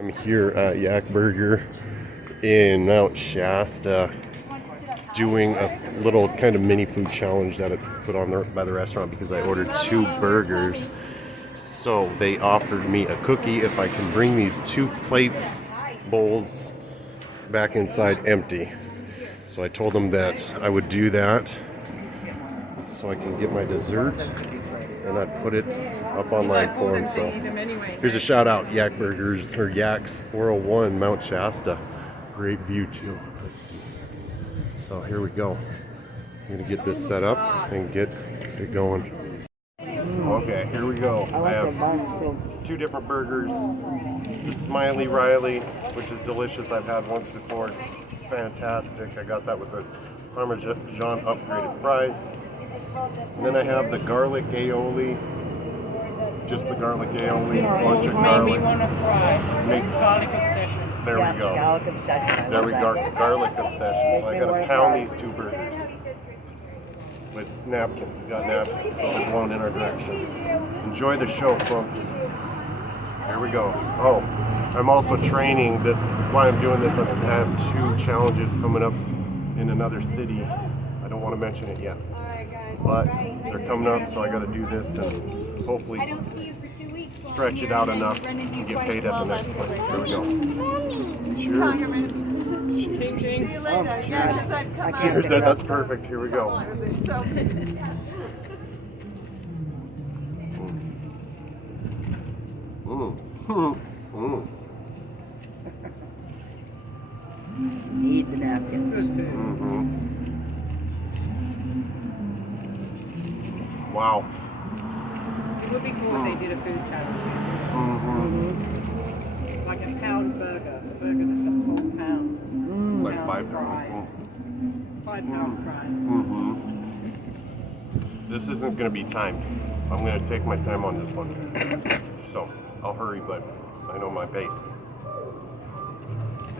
I'm here at Yak Burger in Mount Shasta doing a little kind of mini food challenge that I put on by the restaurant because I ordered 2 burgers. So they offered me a cookie if I can bring these 2 plates, bowls back inside empty. So I told them that I would do that so I can get my dessert and I'd put it up online for them. So here's a shout out, Yak Burgers, or Yaks 401 Mount Shasta. Great view too. Let's see. So here we go. I'm gonna get this set up and get it going. Okay, here we go. I have 2 different burgers. The Smiley Riley, which is delicious. I've had once before. It's fantastic. I got that with the Parmesan upgraded fries. And then I have the garlic aioli. Just the garlic aioli. Bunch of garlic. Garlic obsession. There we go. Garlic obsession. There we go. Garlic obsession. So I gotta pound these 2 burgers with napkins. We got napkins, so they're blowing in our direction. Enjoy the show, folks. Here we go. Oh, I'm also training. This is why I'm doing this. I have 2 challenges coming up in another city. I don't want to mention it yet, but they're coming up, so I got to do this and hopefully stretch it out enough and get paid at the next place. Here we go. Cheers. Ching, ching. Cheers. That's perfect. Here we go. Need the napkins. Wow. It would be cool if they did a food challenge. Like a pound burger. A burger that's like 4 pounds. Like 5 fries. 5 pound fries. This isn't going to be timed. I'm going to take my time on this one. So I'll hurry, but I know my pace.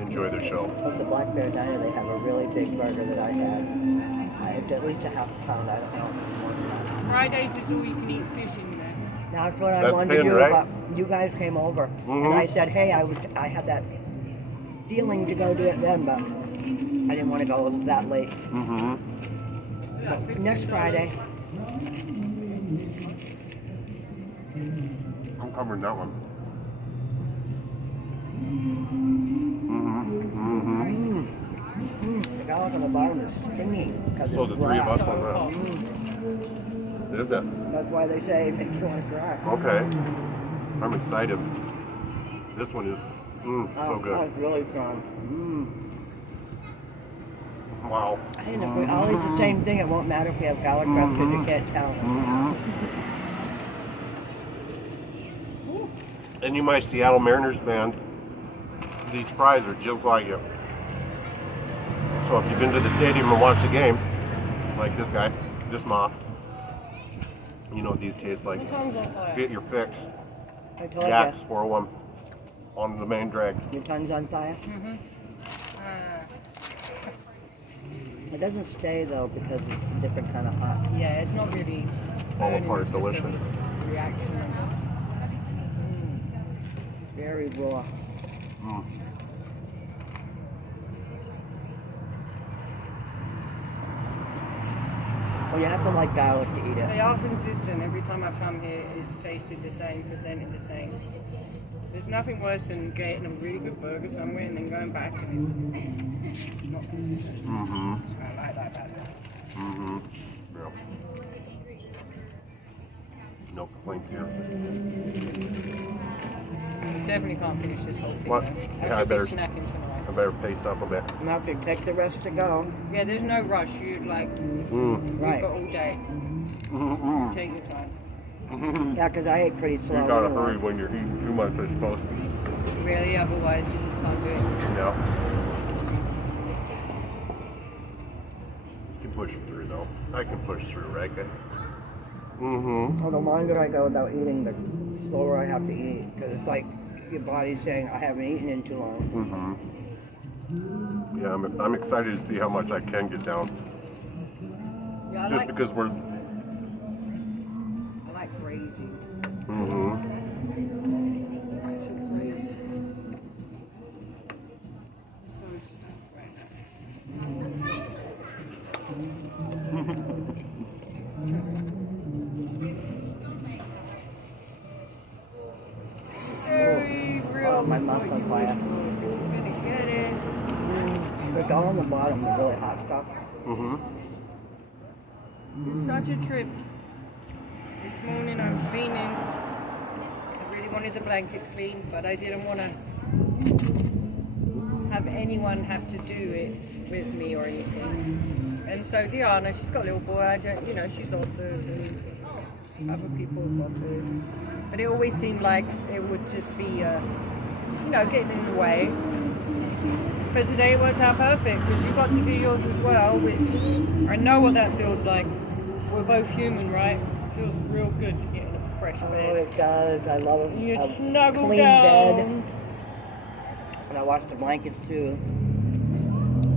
Enjoy the show. At the Black Bear Diner, they have a really big burger that I had. I had at least a half a pound. I don't know. Fridays is all you can eat fish in there. That's what I wanted to do. Right? But you guys came over, and I said, hey, I had that feeling to go do it then, but I didn't want to go that late. But next Friday. I'm covering that one. The garlic on the bottom is stingy because So it's the 3 of black. us on that. Is it? That's why they say it makes you want to cry. Okay. I'm excited. This one is so good. That's really strong. Wow. And if I'll eat the same thing. It won't matter if we have garlic breath because you can't tell. And you, my Seattle Mariners fan, these fries are just like it. So if you've been to the stadium and watched the game, like this guy, this moth, you know what these taste like. Get your fix. I told Yaks you. 401 on the main drag. Your tongue's on fire? It doesn't stay though because it's a different kind of hot. Yeah, it's not really All burning, apart, it's just a delicious. reaction. Very raw. Well, you have to like garlic to eat it. They are consistent. Every time I come here, it's tasted the same, presented the same. There's nothing worse than getting a really good burger somewhere and then going back and it's not consistent. I like that better. Yeah. No complaints here. Definitely can't finish this whole thing. What? Though. Yeah, I should be better- snacking tonight. I better pace up a bit. I'm going to have to take the rest to go. Yeah, there's no rush. You've Right. got all day. Take your time. Yeah, because I ate pretty slow. You gotta anyway. hurry when you're eating too much, I suppose. Really, otherwise you just can't do it. Yeah. You can push through though. I can push through, right guys? Well, the longer I go without eating, the slower I have to eat. Because it's like your body's saying, I haven't eaten in too long. Yeah, I'm excited to see how much I can get down. Yeah, I Just like, because we're... I like grazing. Mm-hmm. Actual grazing. my mouth's on fire. Gonna get it. It's all on the bottom, the really hot stuff. Mm-hmm. It's such a trip. This morning I was cleaning. I really wanted the blankets clean, but I didn't want to have anyone have to do it with me or anything. And so Diana, she's got a little boy. She's offered, and other people have offered. But it always seemed like it would just be, getting in the way. But today it worked out perfect because you got to do yours as well, which I know what that feels like. We're both human, right? It feels real good to get in a fresh Oh, bed. it does. I love it. You A snuggle clean down. bed. And I wash the blankets too.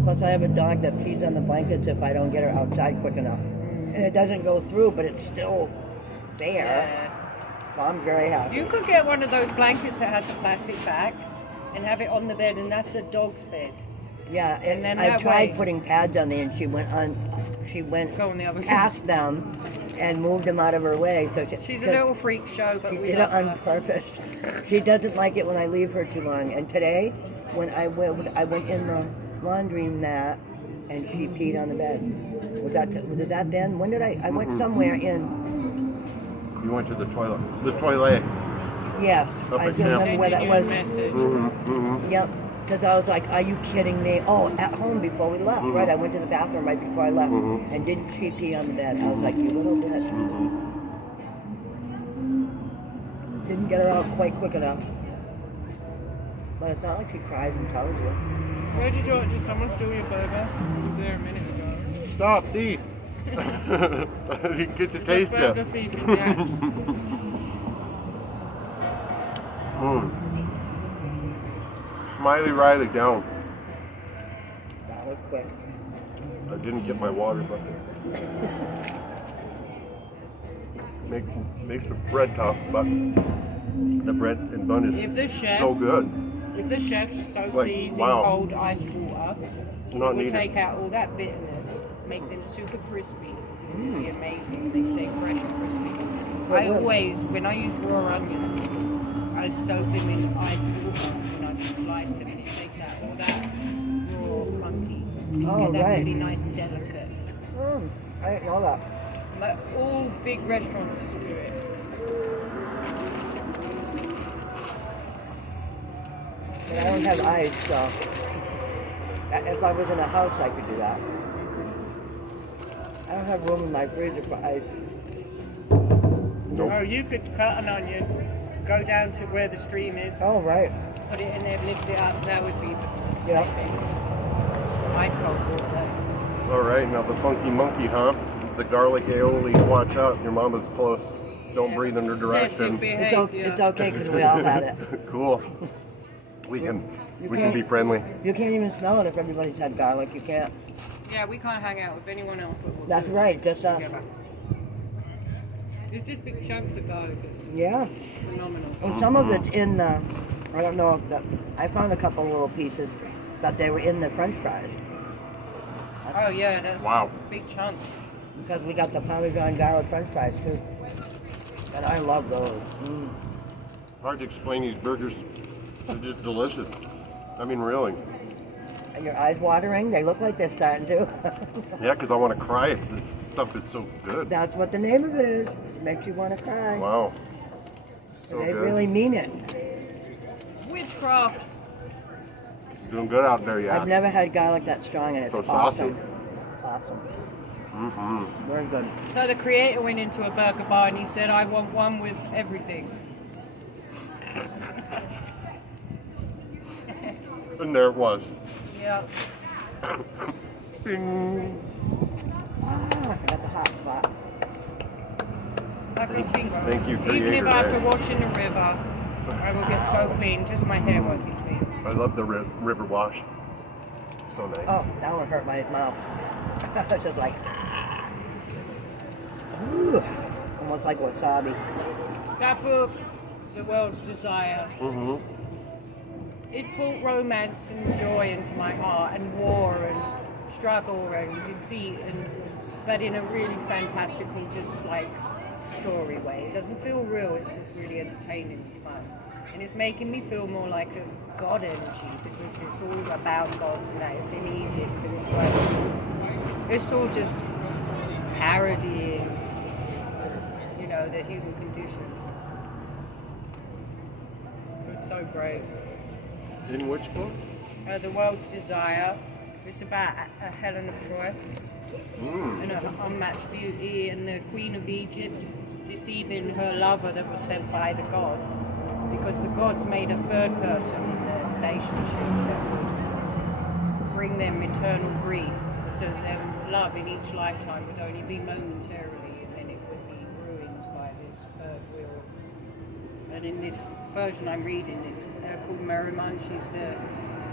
Plus I have a dog that pees on the blankets if I don't get her outside quick enough. And it doesn't go through, but it's still there. Yeah. So I'm very happy. You could get one of those blankets that has the plastic back and have it on the bed, and that's the dog's bed. Yeah, And then I that tried way- putting pads on there, and she went Go on the other side. past them and moved them out of her way. So She's a little freak show, but She we did it love on her. purpose. She doesn't like it when I leave her too long. And today, when I went in the laundry mat, and she peed on the bed. Was it that then? When did I went somewhere in? You went to the toilet. The toilet. Yes, Up I at don't camp. remember where that Sending you a was. message. Mm-hmm. Mm-hmm. Yep. Because I was like, are you kidding me? Oh, at home before we left, right? I went to the bathroom right before I left, and didn't she pee on the bed? I was like, you little bitch. Didn't get her out quite quick enough. But it's not like she cries and tells you. Where did someone steal your burger? It was there a minute ago. Stop, thief. You get to It's taste a it. burger thief in Nats. Smiley Riley down. That was quick. I didn't get my water bucket. Makes the bread tough, but the bread and bun If the is chef- so good. If the chef soaked Like, these wow. in cold ice water, Not it would needed. take out all that bitterness, make them super crispy. It would be amazing. They stay fresh and crispy. I always, when I use raw onions, I soak them in ice water and I slice them, and it takes out all that raw, funky. You Oh, get that right. really nice, delicate. I didn't know that. Like all big restaurants do it. But I don't have ice, so if I was in a house, I could do that. I don't have room in my freezer for ice. Nope. Oh, you could cut an onion, go down to where the stream is, Oh, right. put it in there, lift it up. That would be just the Yeah. same thing. Just ice cold water. All right, now the funky monkey, huh? The garlic aioli. Watch out, your mama's close. Don't breathe under Excessive direction. It's okay because we all had it. Cool. We can can't- be friendly. You can't even smell it if everybody's had garlic. You can't. Yeah, we can't hang out with anyone else but we'll That's do it right, just us. together. It's just big chunks of garlic. It's Yeah. phenomenal. And some of it's in the, I don't know if the, I found a couple little pieces, but they were in the french fries. Oh yeah, that's Wow. big chunks. Because we got the Parmesan garlic french fries too. And I love those. Hard to explain these burgers. They're just delicious. I mean, really. And your eyes watering? They look like they're starting to. Yeah, because I want to cry. This stuff is so good. That's what the name of it is. Makes you want to cry. Wow. So They good. really mean it. Witchcraft. Doing good out there, yeah. I've never had garlic that strong and it's So awesome. saucy. Awesome. Mm-hmm. Very good. So the creator went into a burger bar and he said, I want one with everything. And there it was. Yeah. Bing. Ah, I got the hot spot. Thank you, Even Creator, if I have to man. wash in the river, I will get so clean. Just my hair won't be clean. I love the river wash. So nice. Oh, that one hurt my mouth. I was just like, ah. Ooh, almost like wasabi. That book, The World's Desire, Mm-hmm. it's brought romance and joy into my heart, and war and struggle and deceit, but in a really fantastical, just like story way. It doesn't feel real, it's just really entertaining and fun. And it's making me feel more like a god energy because it's all about gods and that it's in Egypt and it's like it's all just parodying, you know, the human condition. It's so great. In which book? The World's Desire. It's about Helen of Troy and her unmatched beauty and the Queen of Egypt deceiving her lover that was sent by the gods because the gods made a third person in the relationship that would bring them eternal grief, so their love in each lifetime would only be momentarily and then it would be ruined by this third wheel. And in this version I'm reading, it's called Merriman. She's the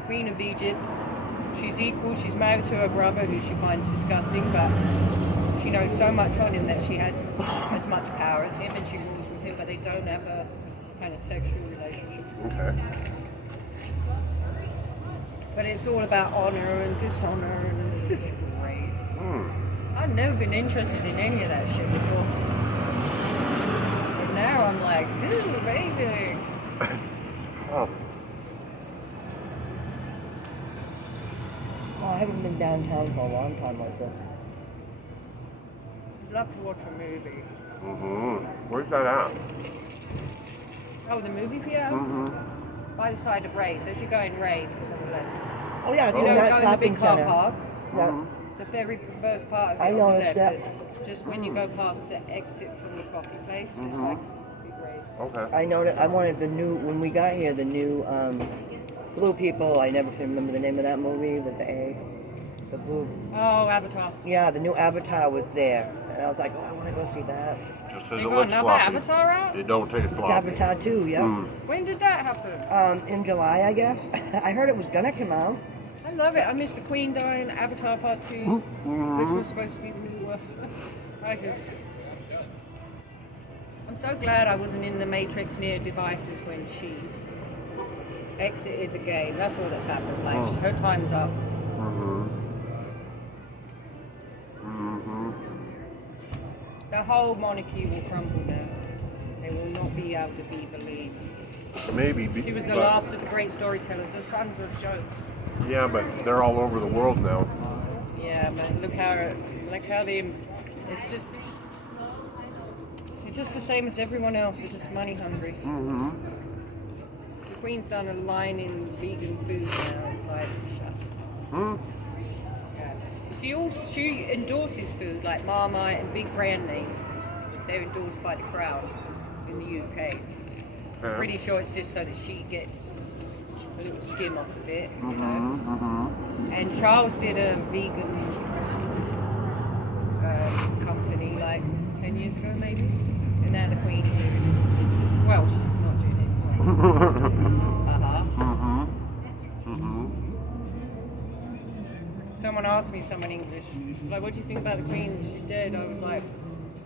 Queen of Egypt. She's equal, she's married to her brother who she finds disgusting, but she knows so much on him that she has as much power as him and she rules with him, but they don't have a kind of sexual relationship. Okay. But it's all about honor and dishonor and it's just great. I've never been interested in any of that shit before. But now I'm like, this is amazing. Oh. Oh, I haven't been downtown for a long time like this. I'd love to watch a movie. Where's that at? Oh, the movie theater? By the side of Ray's. As you go in Ray's, it's on the left. Oh yeah, You don't go in the big car park. Yeah. The very first part of it I know, on the it's left that- is just when you go past the exit from the coffee place. It's like big Ray's. Okay. I know that I wanted the new, when we got here, the new Blue People, I never can remember the name of that movie with the A. The blue. Oh, Avatar. Yeah, the new Avatar was there. And I was like, oh, I want to go see that. Just They says it got looks another sloppy. Avatar out? It don't taste It's sloppy. Avatar 2, yeah. When did that happen? In July, I guess. I heard it was gonna come out. I love it. I missed the Queen dying, Avatar Part 2, which was supposed to be the new one. I'm so glad I wasn't in the Matrix near devices when she exited the game. That's all that's happened. Like, her time's up. The whole monarchy will crumble now. They will not be able to be believed. Maybe. She was the last of the great storytellers. The sons are jokes. Yeah, but they're all over the world now. Yeah, but look how they. It's just. They're just the same as everyone else. They're just money hungry. The Queen's done a line in vegan food now. It's like shut up. She endorses food like Marmite and big brand names. They're endorsed by the Crown in the UK. Okay. Pretty sure it's just so that she gets a little skim off of it, you know. And Charles did a vegan company like 10 years ago, maybe. And now the Queen's doing it. It's just, well, she's not doing it. Someone asked me, someone English, like, what do you think about the Queen? She's dead. I was like, I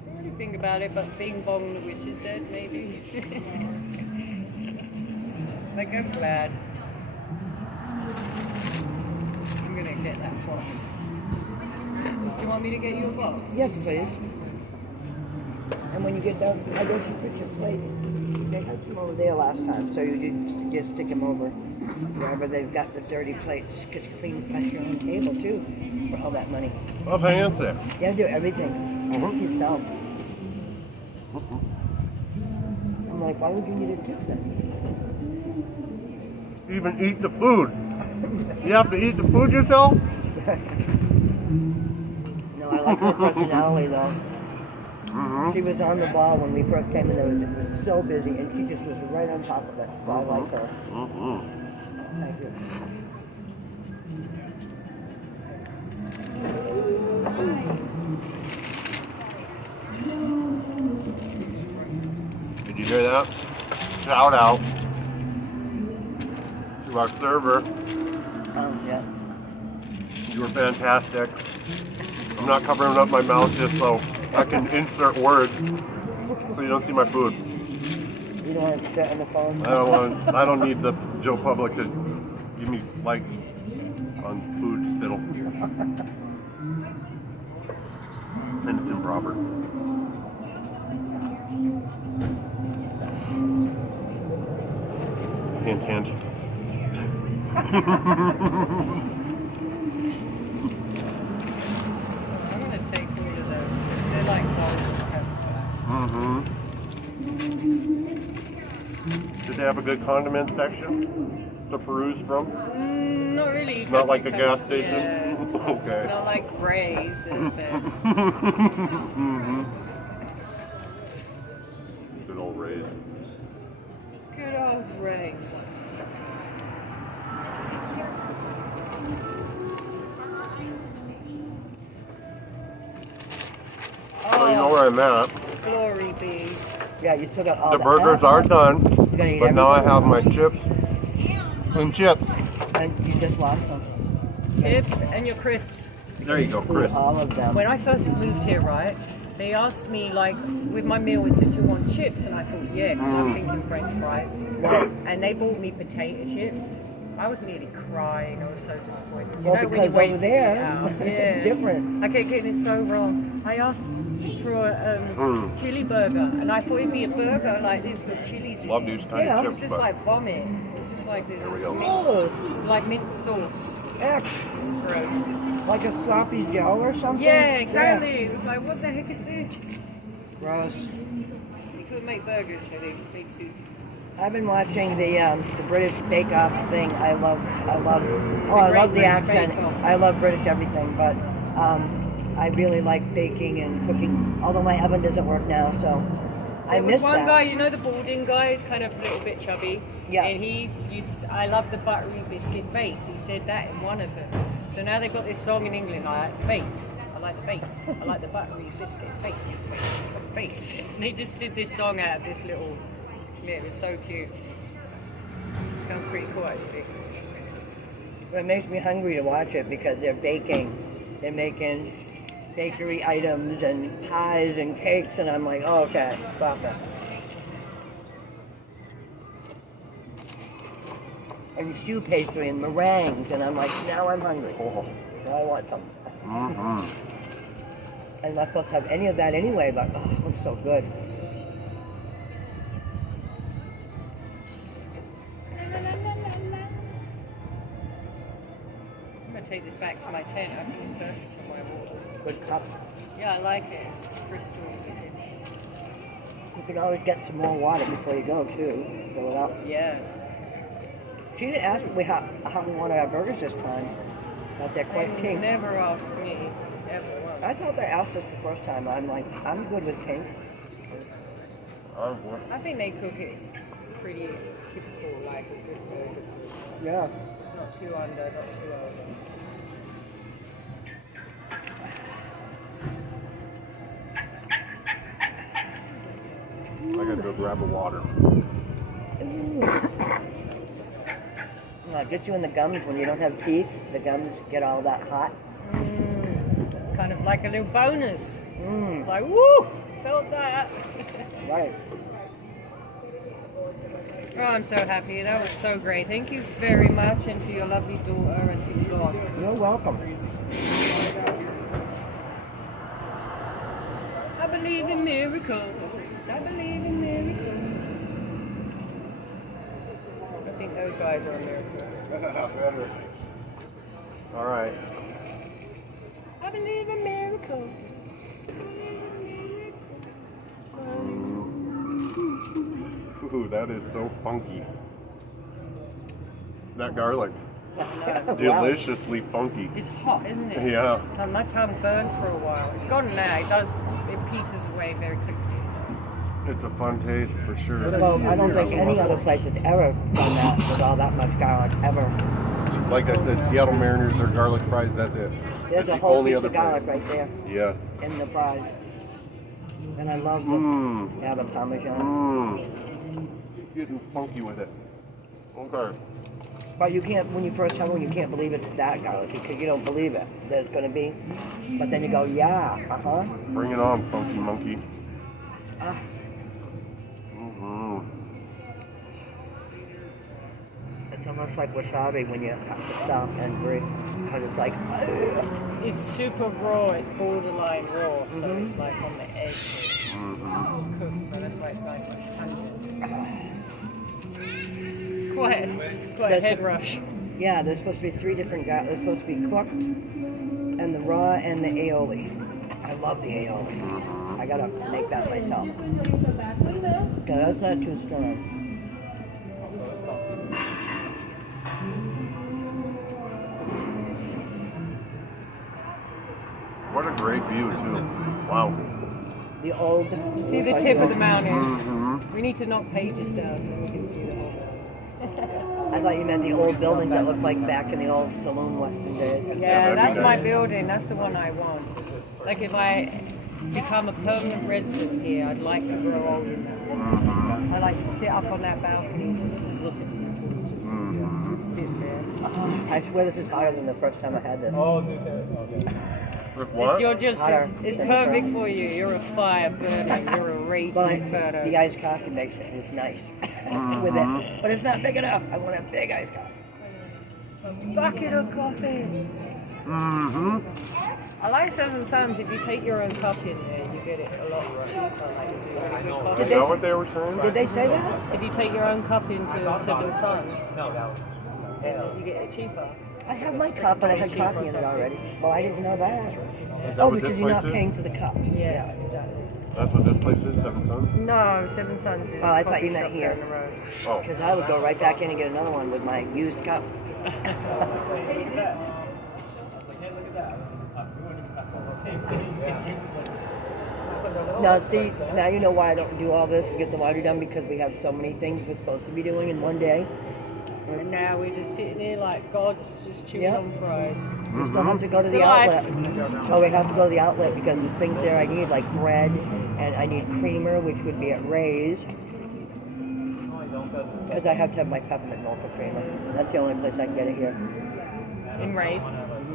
don't really think about it, but Bing Bong the witch is dead, maybe. Like, I'm glad. I'm gonna get that box. Do you want me to get you a box? Yes, please. And when you get done, I guess you put your plates. They had some over there last time, so you just stick them over wherever they've got the dirty plates. Because you clean your own table too for all that money. Oh, fancy. You gotta do everything yourself. I'm like, why would you need a tip then? Even eat the food. You have to eat the food yourself? No, I like her personality though. She was on the ball when we first came in. It was so busy, and she just was right on top of it. So I like her. Thank you. Did you hear that? Shout out to our server. Yeah. You were fantastic. I'm not covering up my mouth just so I can insert words so you don't see my food. You don't want to sit on the phone? I don't need the Joe Public to give me likes on food spittle. And it's improper. Hint, hint. I'm gonna take all of those because they're like bowls of pepper. Did they have a good condiment section to peruse from? Not really. Not like a because gas it station? yeah, Okay. not like Braise and this. Good old Rays. Good old Braise. So you know where I'm at. Glory be. Yeah, you still got all The that. burgers are done, gotta eat but now I everything. have my chips and chips. And you just lost them. Chips and your crisps. There you go, Chris. All of them. When I first moved here, right, they asked me, like, with my meal, is did you want chips? And I thought, yeah, because I'm thinking French fries. And they bought me potato chips. I was nearly crying. I was so disappointed. You Well, know, when because you wait over to eat there, out. it's Yeah. different. I kept getting it so wrong. I asked for a chili burger, and I thought it'd be a burger like this with chilies in Love it. these kind Yeah. of It chips, was just but like vomit. It's just like this There we go. like mint sauce. Heck, Gross. like a sloppy Joe or something. Yeah, exactly. It was like, what the heck is this? Gross. You couldn't make burgers, so they just made soup. I've been watching the British Bake Off thing. I love Great the British accent. Bake Off. I love British everything, but I really like baking and cooking. Although my oven doesn't work now, so I There was miss one that. guy, you know, the balding guy, is kind of a little bit chubby. Yeah. And I love the buttery biscuit base. He said that in one of them. So now they've got this song in England, I like the bass. I like the bass. I like the buttery biscuit base. And they just did this song out of this little clip. It's so cute. Sounds pretty cool, actually. It makes me hungry to watch it because they're baking. They're making bakery items and pies and cakes, and I'm like, oh, okay, stop it. And stew pastry and meringues, and I'm like, now I'm hungry. Oh. Now I want some. I'm not supposed to have any of that anyway, but oh, it looks so good. I'm going to take this back to my tent. I think it's perfect for my water. Good cup. Yeah, I like it. It's crystal. You can always get some more water before you go, too. Fill it up. Yeah. She didn't ask me how we wanted our burgers this time, but they're quite They pink. never asked me. Never once. I thought they asked us the first time. I'm like, I'm good with pink. I think they cook it pretty typical, like a good burger. Yeah. It's not too under, not too over. I gotta go grab a water. It gets you in the gums when you don't have teeth. The gums get all that hot. It's kind of like a little bonus. Mm, It's like, woo! Felt that. right. Oh, I'm so happy. That was so great. Thank you very much, and to your lovely daughter, and to God. You're welcome. I believe in miracles. I believe in miracles. I think those guys are a miracle. All right. I believe in miracles. Ooh, that is so funky. That garlic, Wow. deliciously funky. It's hot, isn't it? Yeah. My tongue burned for a while. It's gone now. It peters away very quickly. It's a fun taste for sure. Well, I don't think any other place has ever done that with all that much garlic, ever. Like I said, Seattle Mariners, their garlic fries, that's it. There's That's a the whole only piece other of garlic place. right there Yes. in the fries. And I love the, Mmm. yeah, the Parmesan. Mmm. Getting funky with it. Okay. But you can't, when you first tell me, you can't believe it's that garlic because you don't believe it, that it's going to be. But then you go, yeah, uh-huh. Bring it on, funky monkey. Ah, Mm-hmm. it's almost like wasabi when you have to stop and breathe because it's like, ugh. It's super raw. It's borderline raw, so Mhm. it's like on the edge Mm-hmm. of cooked. So that's why it's nice and pungent. It's quite a head rush. Yeah, there's supposed to be 3 different guys. They're supposed to be cooked, and the raw, and the aioli. I love the aioli. I gotta make that myself. Okay, that's not too strong. What a great view, too. Wow. The old. See the tip of the mountain. Mm-hmm. We need to knock pages down, then we can see the whole. I thought you meant the old building that looked like back in the old saloon Western days. Yeah, that's my building. That's the one I want. Like if I become a permanent resident here, I'd like to grow old in that. I like to sit up on that balcony and just look at people, just sit there. I swear this is hotter than the first time I had this. What? It's perfect for you. You're a fire burning. You're a raging photo. The iced coffee makes it nice with it, but it's not big enough. I want a big iced coffee. Bucket of coffee. Mm-hmm. I like Seven Suns. If you take your own cup in there, you get it a lot cheaper. Like you do a good coffee. Is that what they were saying? Did they say that? If you take your own cup into Seven Suns, you get it cheaper. I have my cup, and I had coffee in it already. Well, I didn't know that. Is that Oh, what because this you're not place is? paying for the cup. Yeah, exactly. That's what this place is, Seven Suns? No, Seven Suns is Oh, I the thought you coffee meant shop here. down the road. Oh. Because I would go right back in and get another one with my used cup. Now, see, now you know why I don't do all this and get the laundry done, because we have so many things we're supposed to be doing in one day. And now we're just sitting here like gods, just chewing Yep. on fries. We still have to go to the The life. outlet. Oh, we have to go to the outlet because there's things there I need, like bread, and I need creamer, which would be at Ray's. Because I have to have my peppermint milk for creamer. That's the only place I can get it here. In Ray's.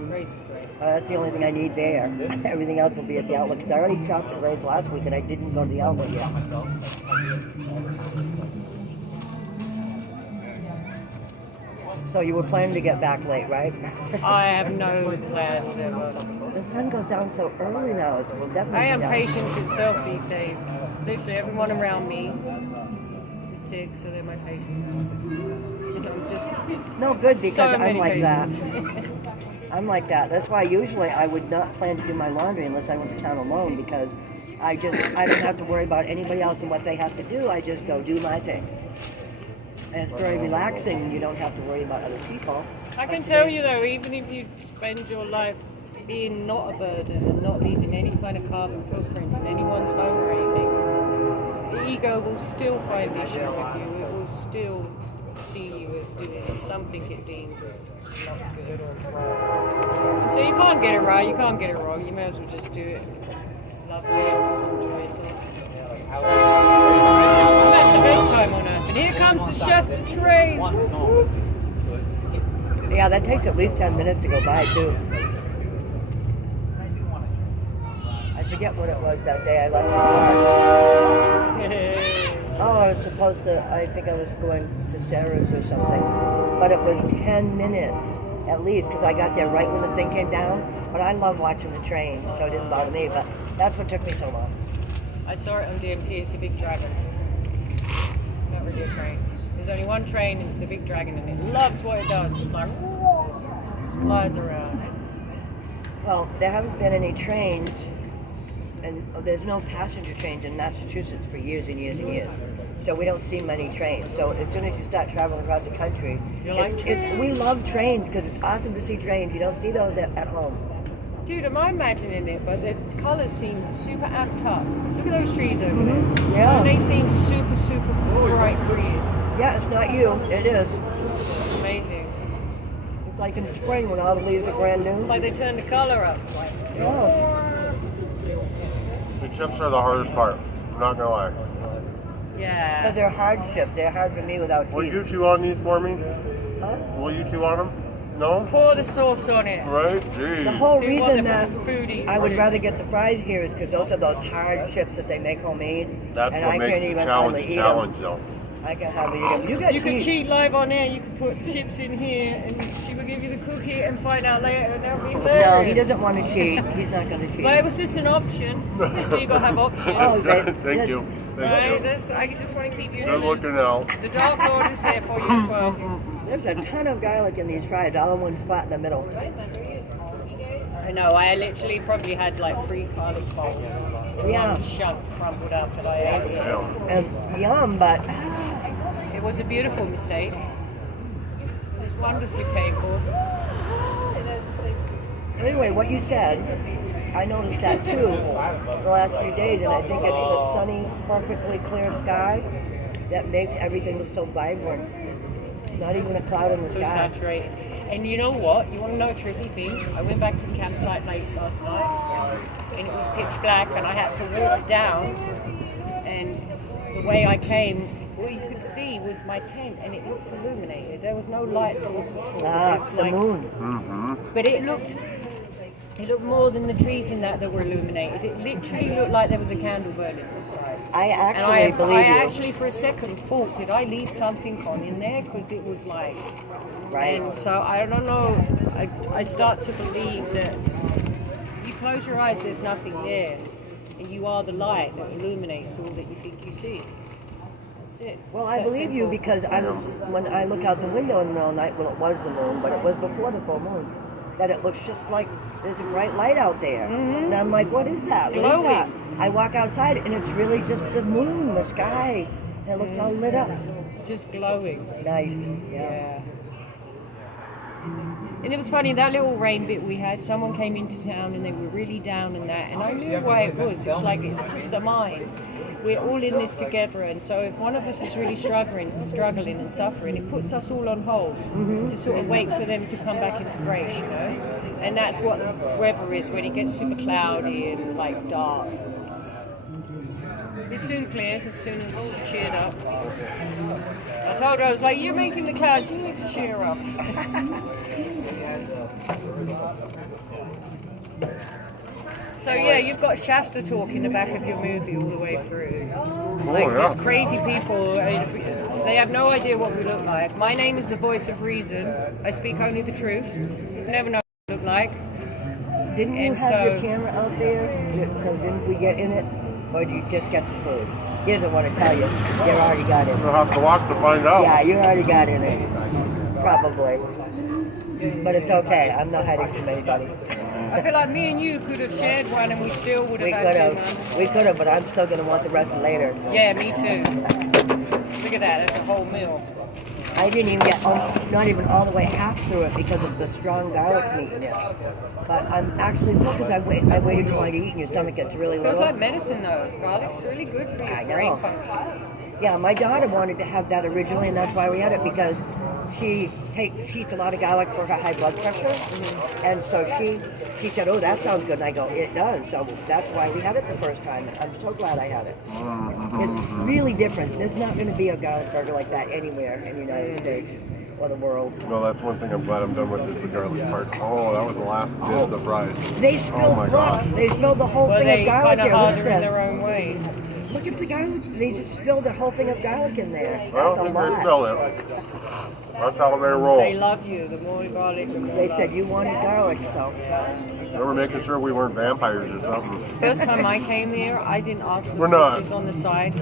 Ray's is great. That's the only thing I need there. Everything else will be at the outlet, because I already shopped at Ray's last week and I didn't go to the outlet yet. So you were planning to get back late, right? I have no plans ever. The sun goes down so early now. It will definitely I am be down. patience itself these days. Literally everyone around me is sick, so they're my patients. I'm just No, good, because so I'm many like that. patients. I'm like that. That's why usually I would not plan to do my laundry unless I went to town alone, because I don't have to worry about anybody else and what they have to do. I just go do my thing. And it's very relaxing. You don't have to worry about other people. I can tell you though, even if you spend your life being not a burden and not leaving any kind of carbon footprint in anyone's home or anything, the ego will still find issue with you. It will still see you as doing something it deems as not good or wrong. So you can't get it right, you can't get it wrong. You may as well just do it lovely and just enjoy yourself. I'm having the best time on earth. And here comes the Shasta train. Yeah, that takes at least 10 minutes to go by, too. I forget what it was that day I left the car. Oh, I was supposed to, I think I was going to Sarah's or something. But it was 10 minutes, at least, because I got there right when the thing came down. But I love watching the train, so it didn't bother me. But that's what took me so long. I saw it on DMT, it's a big dragon. It's not really a train. There's only one train and it's a big dragon and it loves what it does. It's like, just flies around. Well, there haven't been any trains, and there's no passenger trains in Massachusetts for years and years and years. So we don't see many trains. So as soon as you start traveling across the country, You like trains? we love trains because it's awesome to see trains. You don't see those at home. Dude, am I imagining it? But the colours seem super amped up. Look at those trees over there. Yeah. They seem super, super bright green. Yeah, it's not you. It is. It's amazing. It's like in spring when all the leaves are brand new. It's like they turned the colour up. Like, Yeah. The chips are the hardest part. I'm not gonna lie. Because yeah. they're hard chips. They're hard for me without Will teeth. you chew on these for me? Huh? Will you chew on them? No? Pour the sauce on it. Right? Jeez. The whole Do what reason the that foodies I would do. rather get the fries here is because those are those hard chips that they make homemade, That's and what I makes can't the even challenge hardly a eat challenge, them. though. I can hardly eat them. You got You could cheese. cheat live on air. You could put chips in here, and she would give you the cookie, and find out later, and that would be hilarious. No, he doesn't want to cheat. He's not going to cheat. But it was just an option. Obviously, you gotta have options. Oh, Thank you. Right? I just want to keep you. Good looking out. The Dark Lord is here for you as well. There's a ton of garlic in these fries, all in one spot in the middle. I know. I literally probably had like 3 garlic bowls. Yeah. One chunk crumbled up that I ate. Yeah. And yum, but It was a beautiful mistake. It was wonderfully painful. anyway, what you said, I noticed that too the last few days, and I think it's the sunny, perfectly clear sky that makes everything look so vibrant. Not even a cloud in the So sky. saturated. And you know what? You want to know a tricky thing? I went back to the campsite late last night, and it was pitch black, and I had to walk down. And the way I came, all you could see was my tent, and it looked illuminated. There was no light source at all. Ah, It's the moon. But it looked more than the trees in that were illuminated. It literally looked like there was a candle burning inside. I And actually believe I you. actually for a second thought, did I leave something on in there? Because it was like, Right. and so I don't know, I start to believe that you close your eyes, there's nothing there. And you are the light that illuminates all that you think you see. That's it. Well, It's I that believe you simple. because when I look out the window in the middle of the night, well, it was the moon, but it was before the full moon, that it looks just like there's a bright light out there. And I'm like, what is that? What is Glowing. that? I walk outside, and it's really just the moon, the sky. And it looks all lit up. Just glowing. Nice. Yeah. Yeah. And it was funny, that little rain bit we had, someone came into town and they were really down in that, and I knew why it was. It's like, it's just the mind. We're all in this together, and so if one of us is really struggling and suffering, it puts us all on hold to sort of wait for them to come back into grace, you know? And that's what weather is when it gets super cloudy and like dark. It soon cleared as soon as she cheered up. I told her, I was like, you're making the clouds, you need to cheer up. So yeah, you've got Shasta talk in the back of your movie all the way through. Like yeah. these crazy people, they have no idea what we look like. My name is the voice of reason. I speak only the truth. You've never know what we look like. Didn't you And have so- your camera out there? So didn't we get in it? Or did you just get the food? He doesn't want to tell you. You already got in. We'll have to walk to find out. Yeah, you already got in it. Probably. But it's okay. I'm not hiding from anybody. I feel like me and you could have shared one and we still would have We had could two. have. We could have, but I'm still going to want the rest later. Yeah, me too. Look at that, that's a whole meal. I didn't even get, not even all the way half through it because of the strong garlic meatness. But I'm actually, because I waited till I eat and your stomach gets really Feels little. like medicine though. Garlic's really good for I your know. brain function. Yeah, my daughter wanted to have that originally, and that's why we had it, because she eats a lot of garlic for her high blood pressure. And so she said, oh, that sounds good. And I go, it does. So that's why we had it the first time. I'm so glad I had it. It's really different. There's not going to be a garlic burger like that anywhere in the United States or the world. Well, that's one thing I'm glad I'm done with is the garlic part. Oh, that was the last bit of the fries. They spilled, my look, God. they spilled the whole Well, thing they of garlic kind of here. Look harder at in their this. own way. Look at the garlic. They just spilled the whole thing of garlic in there. Well, That's a they lot. smell it. That's how they roll. They love you. The more garlic, the more They love. said you wanted garlic, so. They were making sure we weren't vampires or something. First time I came here, I didn't ask for We're not. sauces on the side,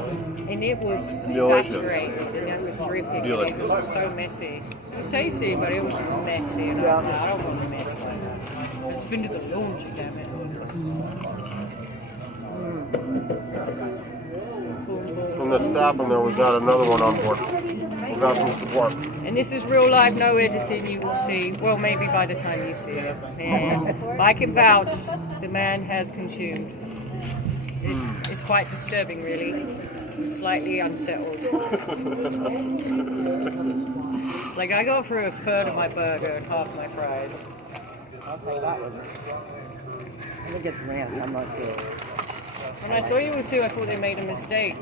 and it was Delicious. saturated, and it was dripping, and it Delicious. was so messy. It was tasty, but it was messy, and I was like, I don't want to mess like that. I just been to the laundry, damn it. And the staff in there, we got another one on board. We got some support. And this is real life, no editing. You will see. Well, maybe by the time you see it. And I can vouch, the man has consumed. It's quite disturbing, really. I'm slightly unsettled. Like I go for a third of my burger and half my fries. I'll take that one. Look at ranch. I'm not sure. When I saw you with two, I thought they made a mistake.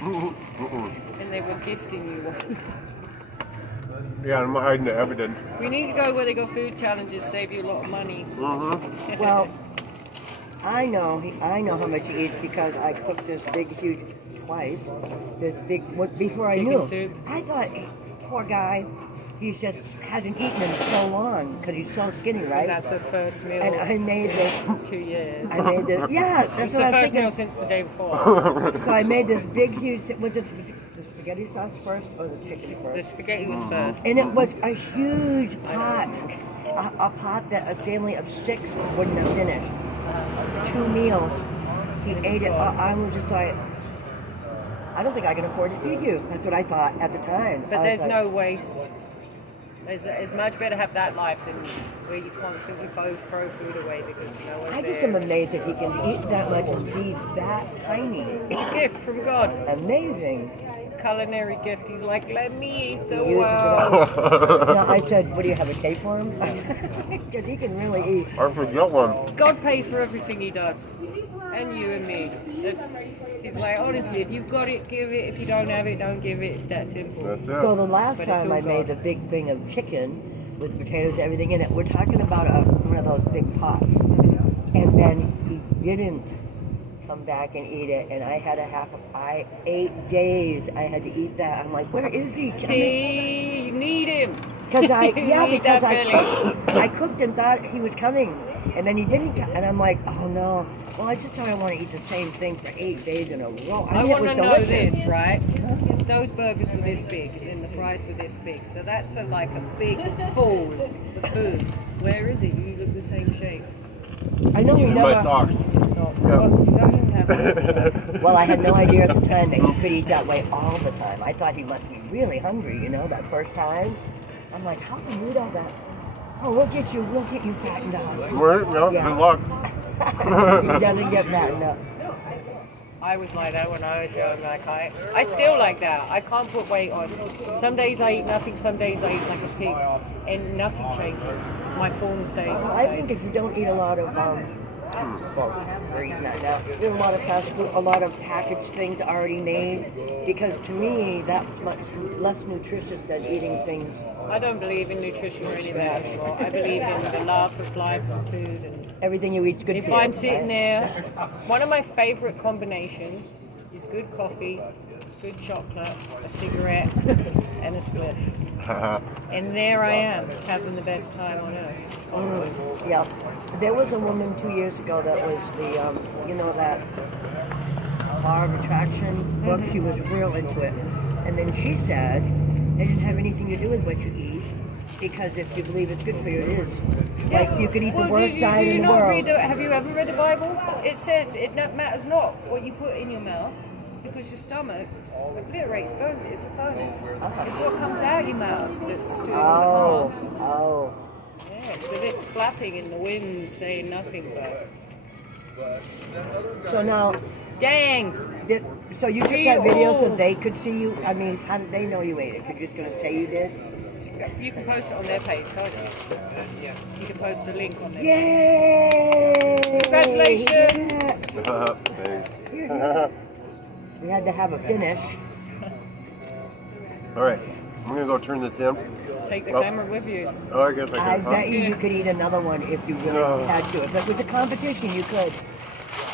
And they were gifting you one. Yeah, I'm hiding the evidence. We need to go where they go food challenges, save you a lot of money. Well, I know how much he eats because I cooked this big, huge twice. This big, before I Chicken knew. soup. I thought, poor guy, he just hasn't eaten in so long because he's so skinny, right? That's the first meal And I made this. in 2 years. I made this. Yeah, It's that's the what I was first meal thinking. since the day before. So I made this big, huge. Was it the spaghetti sauce first or the chicken The first? spaghetti was first. And it was a huge pot, a pot that a family of 6 wouldn't have finished. 2 meals. He ate it. I was just like, I don't think I can afford to feed you. That's what I thought at the time. But I was there's like, no waste. It's much better to have that life than where you constantly throw food away because no one's I just there. am amazed that he can eat that much and be that tiny. It's a gift from God. Amazing. Culinary gift. He's like, let me eat the He uses it world. all. No, I said, what do you have a cake for him? Because he can really eat. I forget one. God pays for everything he does. And you and me. He's like, honestly, if you've got it, give it. If you don't have it, don't give it. It's that simple. That's So it. the last But it's time all I made God. the big thing of chicken with potatoes and everything in it, we're talking about one of those big pots. And then he didn't come back and eat it, and I had 8 days I had to eat that. I'm like, where is he? See, you need him. Because You need that belly. I cooked and thought he was coming, and then he didn't come, and I'm like, oh no. Well, I just don't want to eat the same thing for 8 days in a row. I mean, it want was to know delicious. this, right? Those burgers were this big, and the fries were this big. So that's like a big pool of food. Where is it? You look the same shape. I know we In never. my socks. So, Yeah. you don't even have that. Well, I had no idea at the time that he could eat that way all the time. I thought he must be really hungry, that first time. I'm like, how can you eat all that? Oh, we'll get you fattened up. Right? No, Yeah. good luck. He doesn't get fattened up. I was like that when I was young. Like I still like that. I can't put weight on. Some days I eat nothing. Some days I eat like a pig, and nothing changes. My form stays the I same. think if you don't eat a lot of, well, we're eating that now. There's a lot of fast food, a lot of packaged things already made, because to me, that's much less nutritious than eating things. I don't believe in nutrition or any of that anymore. I believe in the love of life and food. And Everything you eat's good if for you. I'm sitting right? there, one of my favorite combinations is good coffee, good chocolate, a cigarette, and a spliff. And there I am, having the best time on earth. Yeah. There was a woman 2 years ago that was the, that Law of Attraction book. She was real into it. And then she said it didn't have anything to do with what you eat, because if you believe it's good for you, it is. Like, you could eat the worst diet in the world. Have you ever read the Bible? It says it matters not what you put in your mouth, because your stomach obliterates, burns it. It's a furnace. It's what comes out your mouth that's doing the harm. Oh. Yeah, it's the lips flapping in the wind saying nothing but. So now, Dang! so you took that video so they could see you? I mean, how did they know you ate it? Because you're just going to say you did? You can post it on their page, can't you? Yeah. You can post a link on there. Yay! Congratulations! Thanks. We had to have a finish. All right, I'm gonna go turn this in. Take the Oh. camera with you. Oh, I guess I I can. bet you could eat another one if you really had to. If it was a competition, you could.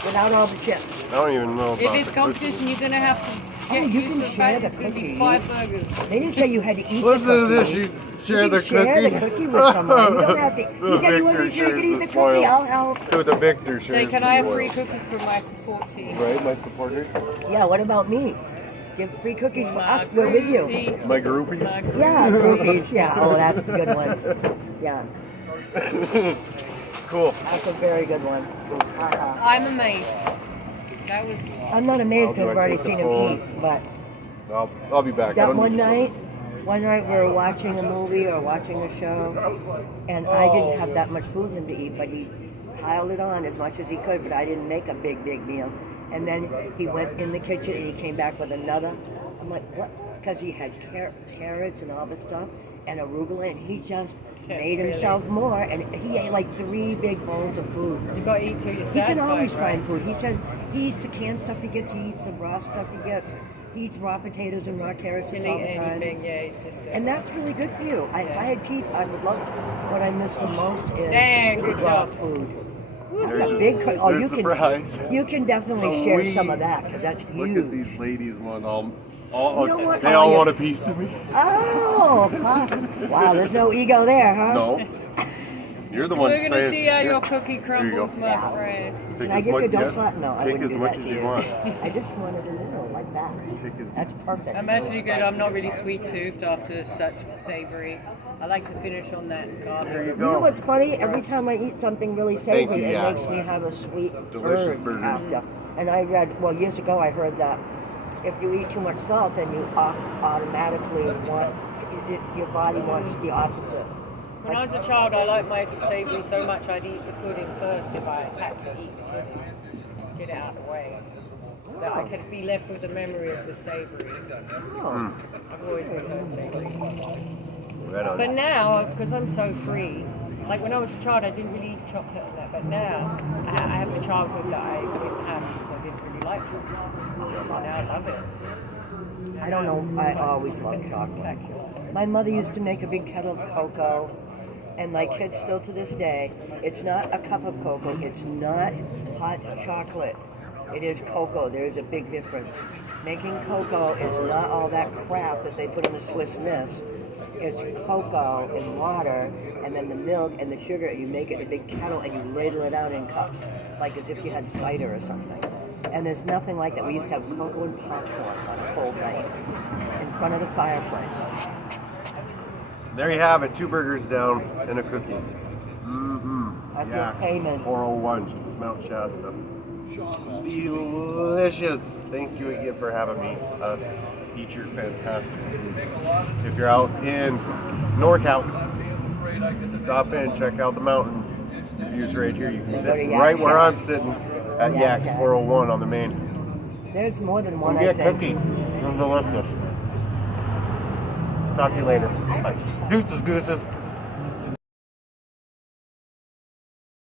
Without all the chips. I don't even know about If it's the competition, you're gonna have to get you used can to the share fact the it's gonna be cookie. 5 burgers. They didn't say you had to eat Listen the to this, cookie. you share You the can share the cookie. cookie with someone. You don't have to. You The said you wanted to victor share, you could eat shares the the cookie. spoil. I'll help. To the victor Say, shares can the I have spoil. free cookies from my support team? Right, my supporters? Yeah, what about me? Give free cookies for My us. We're with you. groupie. My groupies? My groupie. Yeah, groupies. Yeah. Oh, that's a good one. Yeah, Cool. that's a very good one. I'm amazed. That was. I'm not amazed because do I've I already take the seen him phone? eat, but I'll be back. I that don't one need to- night we were watching a movie or watching a show, and I didn't have that much food in to eat, but he piled it on as much as he could, but I didn't make a big meal. And then he went in the kitchen and he came back with another. I'm like, what? Because he had carrots and all this stuff and arugula, and he just made himself more, and he ate like 3 big bowls of food. You gotta eat till you're He can always satisfied, right? find food. He said he eats the canned stuff he gets, he eats the raw stuff he gets, he eats raw potatoes and raw carrots Can all eat the time. anything, yeah, it's just. And that's really good for you. If I had teeth, I would love. What I miss the most is Dang, good raw job. food. That's There's a big. Oh, there's you the can. fries. You can definitely share some of Sweet. that because that's huge. Look at these ladies want all You know what? they Oh, all yeah. want a piece of me. Oh, fuck. Wow, there's no ego there, huh? No. You're the one We're gonna saying, see how "Here, your cookie here you crumbles, go. my friend. Take Can I as give much, you a don't yeah, slap? No, I take wouldn't as do much that as to you you. want. I just wanted a little like that. Take as, That's perfect. I'm actually good. I'm not really sweet toothed after such savory. I like to finish on that garlic. There you You know go. what's funny? Every time I eat something really Thank savory, you, it yeah. makes me have a sweet Delicious urge burgers. after. And I read, well, years ago, I heard that if you eat too much salt, then you automatically want, your body wants the opposite. When I was a child, I liked my savory so much I'd eat the pudding first if I had to eat the pudding. Just get it out of the way. So that I could be left with the memory of the savory. Oh. I've always preferred savory. Right on. But now, because I'm so free, like when I was a child, I didn't really eat chocolate and that. But now, I have a childhood that I didn't have because I didn't really like chocolate. But now I love it. I don't know. I always loved chocolate. My mother used to make a big kettle of cocoa, and my kids still to this day, it's not a cup of cocoa, it's not hot chocolate. It is cocoa. There is a big difference. Making cocoa is not all that crap that they put in the Swiss Miss. It's cocoa and water, and then the milk and the sugar. You make it in a big kettle and you ladle it out in cups, like as if you had cider or something. And there's nothing like that. We used to have cocoa and popcorn on a cold night in front of the fireplace. There you have it. 2 burgers down and a cookie. That's your Yeah. payment. 401 Mount Shasta. Delicious. Thank you again for having me. Us featured fantastic food. If you're out in NorCal, stop in, check out the mountain views right here. You can Go to sit Yak right where Shack. I'm sitting at Yak Yak's Shack. 401 on the main. There's more than one, Come I get think. cookie. It's delicious. Talk to you later. Bye. Deuces, gooses.